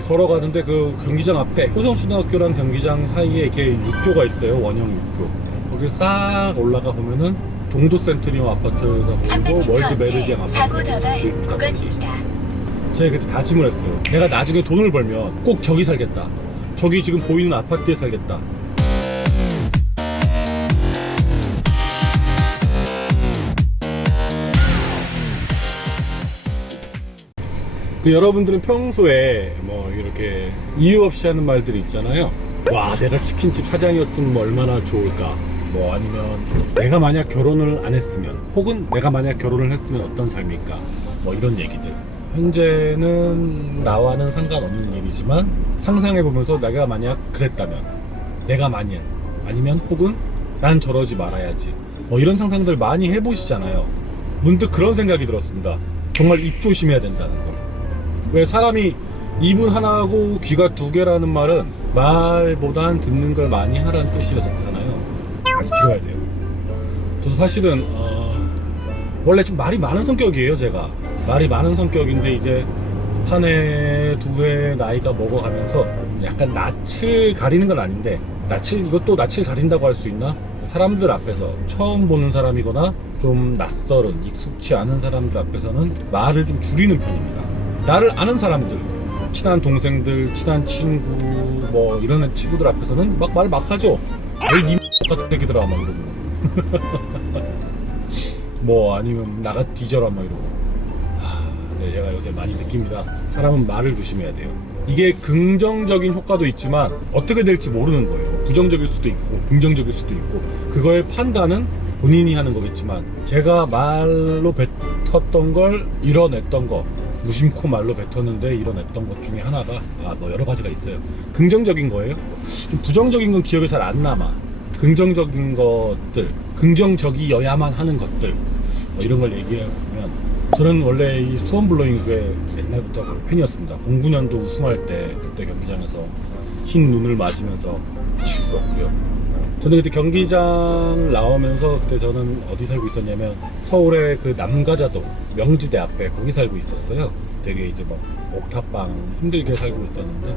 걸어가는데 그 경기장 앞에 효성초등학교랑 경기장 사이에 이렇게 육교가 있어요. 원형 육교. 거길 싹 올라가 보면은 동도 센트리움 아파트가 보이고 월드 메르디안 아파트가 보입니다. 제가 그때 다짐을 했어요. 내가 나중에 돈을 벌면 꼭 저기 살겠다. 저기 지금 보이는 아파트에 살겠다. 여러분들은 평소에 뭐 이렇게 이유 없이 하는 말들이 있잖아요. 와, 내가 치킨집 사장이었으면 뭐 얼마나 좋을까. 뭐 아니면 내가 만약 결혼을 안 했으면, 혹은 내가 만약 결혼을 했으면 어떤 삶일까. 뭐 이런 얘기들. 현재는 나와는 상관없는 일이지만 상상해보면서 내가 만약 그랬다면, 내가 만약, 아니면 혹은 난 저러지 말아야지, 뭐 이런 상상들 많이 해보시잖아요. 문득 그런 생각이 들었습니다. 정말 입 조심해야 된다는 거. 왜 사람이 입은 하나하고 귀가 두 개라는 말은 말보단 듣는 걸 많이 하라는 뜻이잖아요. 많이 들어야 돼요. 저도 사실은 원래 좀 말이 많은 성격이에요. 제가 말이 많은 성격인데 이제 한 해, 두 해 나이가 먹어가면서 약간 낯을 가리는 건 아닌데, 이것도 낯을 가린다고 할 수 있나? 사람들 앞에서 처음 보는 사람이거나 좀 낯설은, 익숙치 않은 사람들 앞에서는 말을 좀 줄이는 편입니다. 나를 아는 사람들, 친한 동생들, 친한 친구, 뭐 이런 친구들 앞에서는 막 말 막 하죠. 에이, 니 같은 얘기들아 막 이러고 뭐 아니면 나가 뒤져라 막 이러고. 네, 제가 요새 많이 느낍니다. 사람은 말을 조심해야 돼요. 이게 긍정적인 효과도 있지만 어떻게 될지 모르는 거예요. 부정적일 수도 있고 긍정적일 수도 있고, 그거의 판단은 본인이 하는 거겠지만, 제가 말로 뱉었던 걸 이뤄냈던 거, 무심코 말로 뱉었는데 이뤄냈던 것 중에 하나가 뭐 여러 가지가 있어요. 긍정적인 거예요. 부정적인 건 기억에 잘 안 남아. 긍정적인 것들, 긍정적이어야만 하는 것들, 뭐 이런 걸 얘기해보면, 저는 원래 이 수원 블로잉즈의 옛날부터 팬이었습니다. 09년도 우승할 때 그때 경기장에서 흰 눈을 맞으면서 울었고요. 저는 그때 경기장 나오면서, 그때 저는 어디 살고 있었냐면 서울의 그 남가자동 명지대 앞에 거기 살고 있었어요. 되게 이제 막 옥탑방 힘들게 살고 있었는데,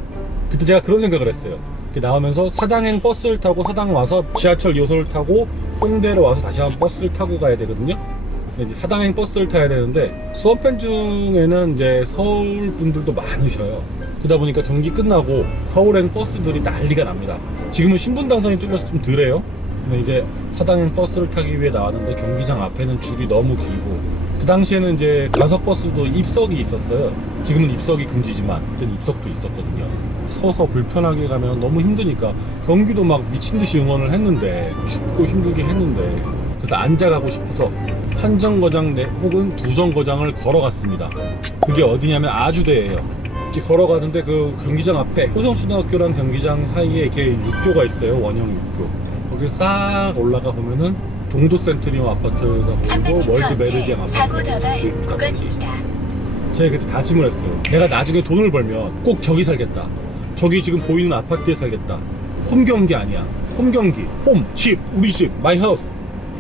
그때 제가 그런 생각을 했어요. 나오면서 사당행 버스를 타고 사당 와서 지하철 2호선을 타고 홍대로 와서 다시 한번 버스를 타고 가야 되거든요. 근데 이제 사당행 버스를 타야 되는데, 수원 팬 중에는 이제 서울 분들도 많으셔요. 그러다 보니까 경기 끝나고 서울행 버스들이 난리가 납니다. 지금은 신분 당선이 뚫려서 좀 덜해요. 근데 이제 사당행 버스를 타기 위해 나왔는데 경기장 앞에는 줄이 너무 길고, 그 당시에는 이제 좌석 버스도 입석이 있었어요. 지금은 입석이 금지지만 그때는 입석도 있었거든요. 서서 불편하게 가면 너무 힘드니까 경기도 막 미친듯이 응원을 했는데, 춥고 힘들게 했는데, 그래서 앉아가고 싶어서 한 정거장 혹은 두 정거장을 걸어갔습니다. 그게 어디냐면 아주대예요. 이렇게 걸어가는데 그 경기장 앞에 효성초등학교랑 경기장 사이에 이렇게 육교가 있어요. 원형 육교. 거길 싹 올라가 보면은 동도 센트리움 아파트가 보이고 월드 메르디안 아파트가 보입니다. 제가 그때 다짐을 했어요. 내가 나중에 돈을 벌면 꼭 저기 살겠다. 저기 지금 보이는 아파트에 살겠다. 홈 경기 아니야. 홈 경기. 홈, 집, 우리 집, 마이 하우스.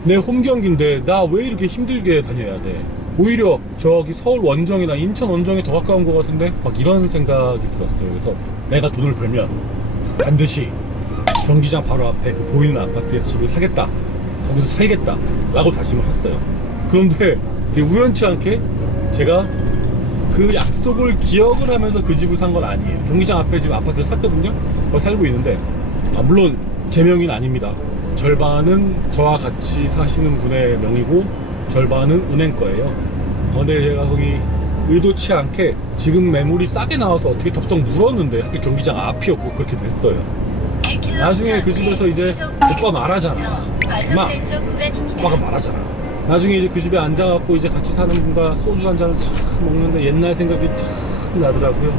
내 홈 경기인데 나 왜 이렇게 힘들게 다녀야 돼? 오히려 저기 서울 원정이나 인천 원정이 더 가까운 것 같은데? 막 이런 생각이 들었어요. 그래서 내가 돈을 벌면 반드시 경기장 바로 앞에 그 보이는 아파트에서 집을 사겠다. 거기서 살겠다 라고 다짐을 했어요. 그런데 우연치 않게 제가 그 약속을 기억을 하면서 그 집을 산 건 아니에요. 경기장 앞에 지금 아파트를 샀거든요. 거기 살고 있는데, 물론 제 명의는 아닙니다. 절반은 저와 같이 사시는 분의 명의고 절반은 은행 거예요. 근데 제가 거기 의도치 않게 지금 매물이 싸게 나와서 어떻게 덥석 물었는데 하필 경기장 앞이었고 그렇게 됐어요. 나중에 그 집에서 이제 오빠 말하잖아. 오빠가 말하잖아. 나중에 이제 그 집에 앉아갖고 이제 같이 사는 분과 소주 한 잔을 참 먹는데 옛날 생각이 참 나더라고요.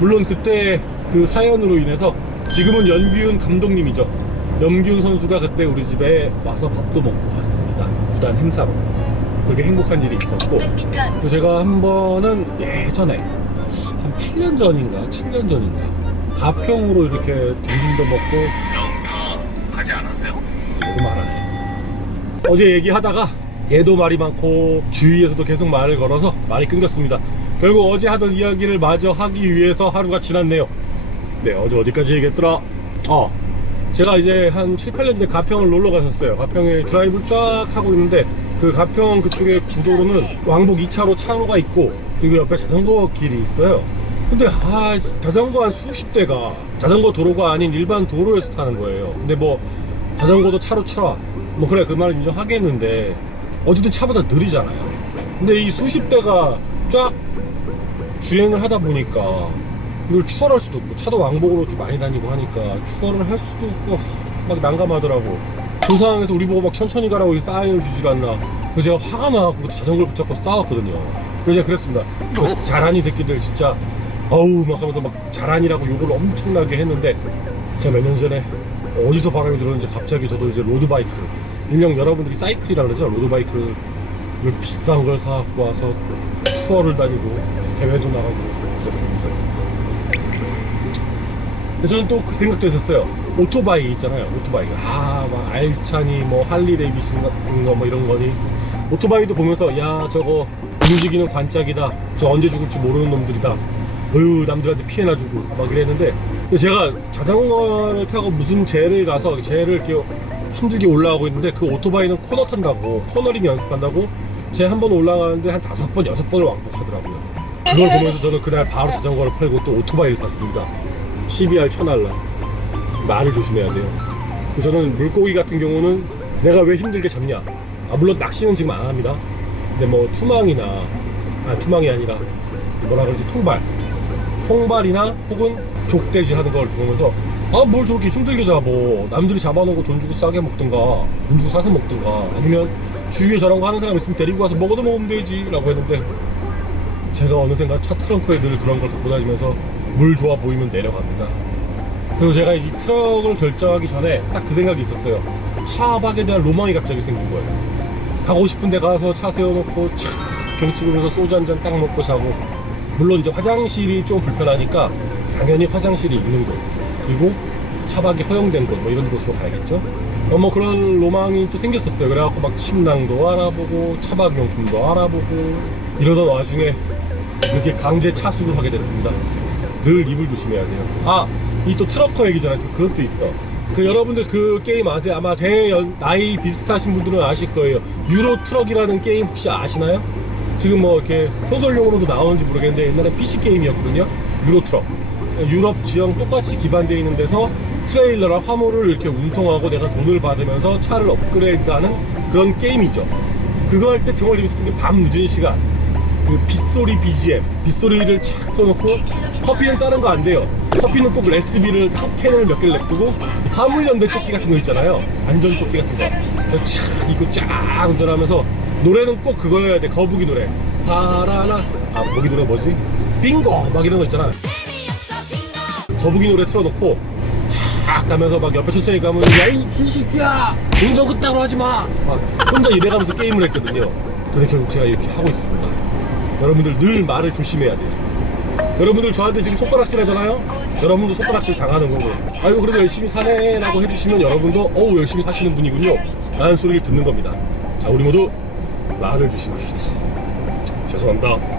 물론 그때 그 사연으로 인해서 지금은 연규훈 감독님이죠. 염기훈 선수가 그때 우리 집에 와서 밥도 먹고 갔습니다. 구단 행사로. 그렇게 행복한 일이 있었고, 또 제가 한 번은 예전에 한 8년 전인가 7년 전인가 가평으로 이렇게 점심도 먹고 가지 않았어요? 너무 말하네. 어제 얘기하다가 얘도 말이 많고 주위에서도 계속 말을 걸어서 말이 끊겼습니다. 결국 어제 하던 이야기를 마저 하기 위해서 하루가 지났네요. 네, 어제 어디까지 얘기했더라? 제가 이제 한 7, 8년 전 가평을 놀러 갔었어요. 가평에 드라이브를 쫙 하고 있는데 그 가평 그쪽에 구도로는 왕복 2차로 차로가 있고 그리고 옆에 자전거 길이 있어요. 근데 자전거 한 수십 대가 자전거 도로가 아닌 일반 도로에서 타는 거예요. 근데 뭐 자전거도 차로 쳐라 뭐 그래 그 말은 인정하겠는데 어쨌든 차보다 느리잖아요. 근데 이 수십 대가 쫙 주행을 하다 보니까 이걸 추월할 수도 없고 차도 왕복으로 이렇게 많이 다니고 하니까 추월을 할 수도 없고 막 난감하더라고. 그 상황에서 우리 보고 막 천천히 가라고 사인을 주질 않나. 그래서 제가 화가 나갖고 자전거를 붙잡고 싸웠거든요. 그래서 그랬습니다. 저 자라니 새끼들 진짜 어우 막 하면서 막 자라니라고 욕을 엄청나게 했는데 제가 몇 년 전에 어디서 바람이 들었는지 갑자기 저도 이제 로드바이크, 일명 여러분들이 사이클이라 그러죠. 로드바이크를 비싼 걸 사갖고 와서 투어를 다니고 대회도 나가고 그랬습니다. 근데 저는 또 그 생각도 했었어요. 오토바이 있잖아요. 오토바이. 막 알차니 뭐 할리 데이비슨 같은 거 뭐 이런 거니. 오토바이도 보면서 야 저거 움직이는 관짝이다. 저 언제 죽을지 모르는 놈들이다. 남들한테 피해나 주고 막 이랬는데 제가 자전거를 타고 무슨 제를 가서 제를 이렇게 힘들게 올라가고 있는데 그 오토바이는 코너 탄다고 코너링 연습한다고 제 한 번 올라가는데 한 5번, 6번을 왕복하더라고요. 그걸 보면서 저는 그날 바로 자전거를 팔고 또 오토바이를 샀습니다. CBR 천알라. 말을 조심해야 돼요. 저는 물고기 같은 경우는 내가 왜 힘들게 잡냐. 물론 낚시는 지금 안 합니다. 근데 뭐 투망이 아니라 뭐라 그러지, 통발이나 혹은 족대지 하는 걸 보면서 뭘 저렇게 힘들게 잡어. 남들이 잡아놓은 거 돈 주고 싸게 먹든가 돈 주고 사서 먹든가 아니면 주위에 저런 거 하는 사람 있으면 데리고 가서 먹어도 먹으면 되지 라고 했는데 제가 어느샌가 차 트렁크에 늘 그런 걸 갖고 다니면서 물 좋아 보이면 내려갑니다. 그리고 제가 이 트럭을 결정하기 전에 딱 그 생각이 있었어요. 차박에 대한 로망이 갑자기 생긴 거예요. 가고 싶은 데 가서 차 세워놓고 촥 경치 보면서 소주 한 잔 딱 먹고 자고, 물론 이제 화장실이 좀 불편하니까 당연히 화장실이 있는 곳, 그리고 차박이 허용된 곳 뭐 이런 곳으로 가야겠죠. 뭐 그런 로망이 또 생겼었어요. 그래갖고 막 침낭도 알아보고 차박용품도 알아보고 이러던 와중에 이렇게 강제 차수를 하게 됐습니다. 늘 입을 조심해야 돼요. 이 또 트럭커 얘기잖아요. 그것도 있어. 여러분들 그 게임 아세요? 아마 제 나이 비슷하신 분들은 아실 거예요. 유로 트럭이라는 게임 혹시 아시나요? 지금 뭐 이렇게 콘솔용으로도 나오는지 모르겠는데 옛날에 PC 게임이었거든요. 유로 트럭. 유럽 지형 똑같이 기반되어 있는 데서 트레일러랑 화물을 이렇게 운송하고 내가 돈을 받으면서 차를 업그레이드하는 그런 게임이죠. 그거 할 때 정말 재밌었던 게 밤 늦은 시간 그 빗소리 BGM, 빗소리를 착 틀어놓고, 커피는 다른 거 안 돼요. 커피는 꼭 레시피를 캔을 몇 개를 냅두고 화물연대 조끼 같은 거 있잖아요. 안전조끼 같은 거 착 입고 쫙 운전하면서 노래는 꼭 그거여야 돼. 거북이 노래 바라나 거북이 노래 뭐지? 빙고 막 이런 거 있잖아. 거북이 노래 틀어놓고 쫙 가면서 막 옆에 천천히 가면 야이 개새끼야 운전 그따구로 하지마 막 혼자 이래가면서 게임을 했거든요. 그래서 결국 제가 이렇게 하고 있습니다. 여러분들 늘 말을 조심해야 돼요. 여러분들 저한테 지금 손가락질 하잖아요. 여러분도 손가락질 당하는 거고, 아이고 그래도 열심히 사네 라고 해주시면 여러분도 열심히 사시는 분이군요 라는 소리를 듣는 겁니다. 자, 우리 모두 말을 조심합시다. 죄송합니다.